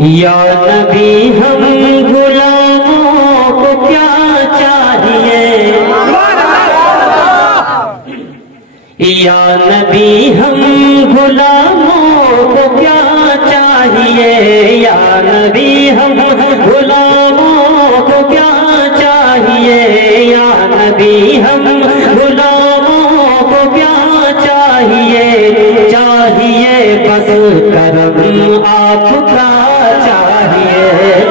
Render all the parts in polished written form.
یا نبی ہم غلاموں کو کیا چاہیے، یا نبی ہم غلاموں کو کیا چاہیے، یا نبی ہم غلاموں کو کیا چاہیے، یا نبی ہم غلاموں کو کیا چاہیے، چاہیے بس کرم آپ کا چاہیے،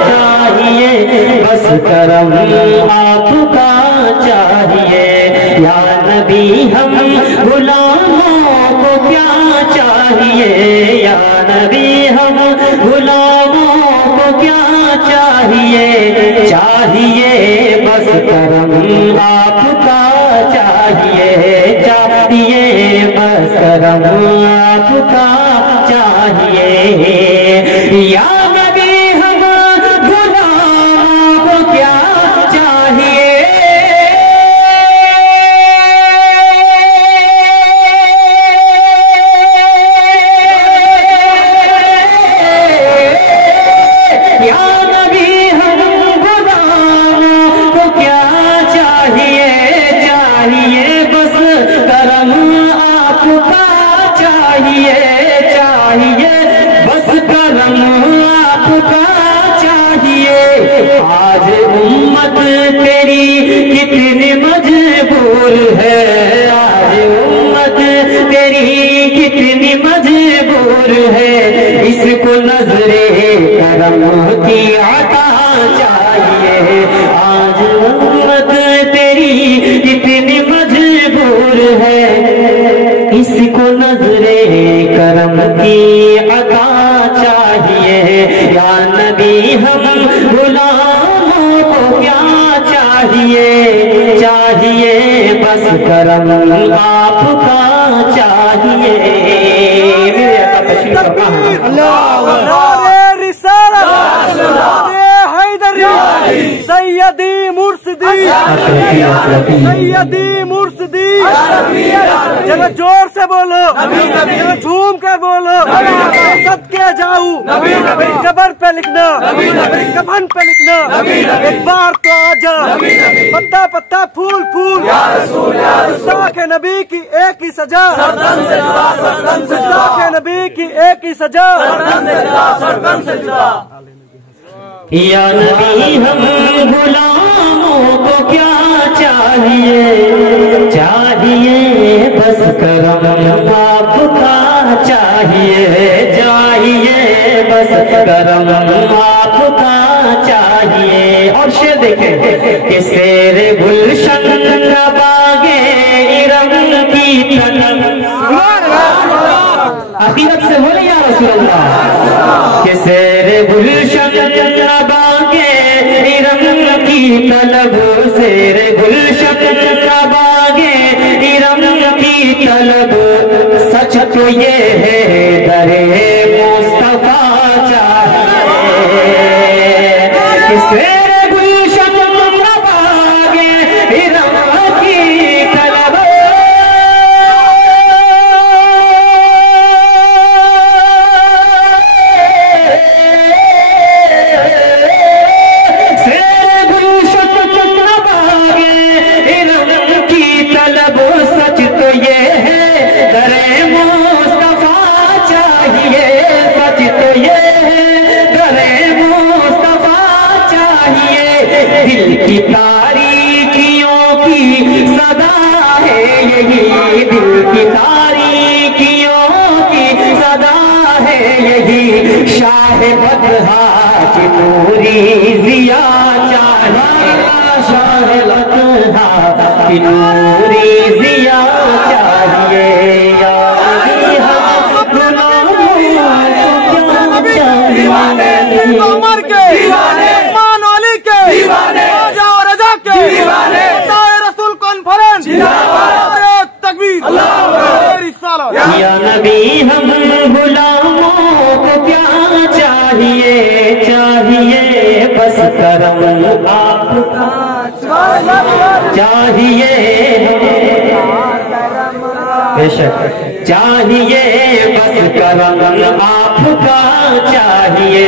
چاہیے بس کرم آپ کا چاہیے، یا نبی ہم غلاموں کو کیا چاہیے، یا نبی ہم غلاموں کو کیا چاہیے، چاہیے بس کرم آپ کا چاہیے، چاہیے بس کرم آپ کا چاہیے، یا نبی ہم غلاموں کو کیا چاہیے، یا نبی ہم غلاموں کو کیا چاہیے، چاہیے بس کرم آپ کا چاہیے، چاہیے بس کرم آپ کا چاہیے، آج امت تیری کتنی مجبور ہے، آج امت تیری کتنی مجبور ہے، اس کو نظر کرم کی عطا چاہیے، آج امت تیری کتنی مجبور ہے، اس کو نظر کرم کی عطا چاہیے، یا نبی ہم غلاموں کو کیا چاہیے، چاہیے بس کرم آپ کا چاہیے، سیدی مرشدی سیدی مرشدی، چلو زور سے بولو، چلو جھوم کے بولو، صدقے جاؤں قبر پہ لکھنا، کفن پہ لکھنا، ایک بار تو آجا پتا پتا پھول پھول، گستاخ نبی کی ایک ہی سزا، گستاخ نبی کی ایک ہی سزا، یا نبی ہم غلاموں کو کیا چاہیے، چاہیے بس کرم آپ کا چاہیے، چاہیے بس کرم آپ کا چاہیے، اور شعر دیکھیں کہ سیر گلشن کا باغے ارم کی طلب، اخیرت سے بولے یا رسول اللہ، کہ سیر گلشن کا باغے ارم کی طلب، سیر گلشن کا باغے ارم کی طلب، سچ تو یہ ہے در مصطفیٰ چاہیے، کہ سیر گلشن کا باغے ارم کی طلب، سچ تو یہ ہے در مصطفیٰ چاہیے، سچ تو یہ ہے در مصطفیٰ چاہیے، دل کی تاریکیوں کی صدا ہے یہی، دل کی تاریکیوں کی صدا ہے یہی، شاہ بدہا کی نوری ضیا چاہیے، شاہ بدہا کی نوری ضیا چاہیے، یا عمر کے عثمان علی کے راجا اور رضا کے رسول کانفرنس، تکبیر، یا نبی ہم غلاموں کو کیا چاہیے، چاہیے بس کرم آپ کا چاہیے، بے شک چاہیے بس کرم آپ کا چاہیے،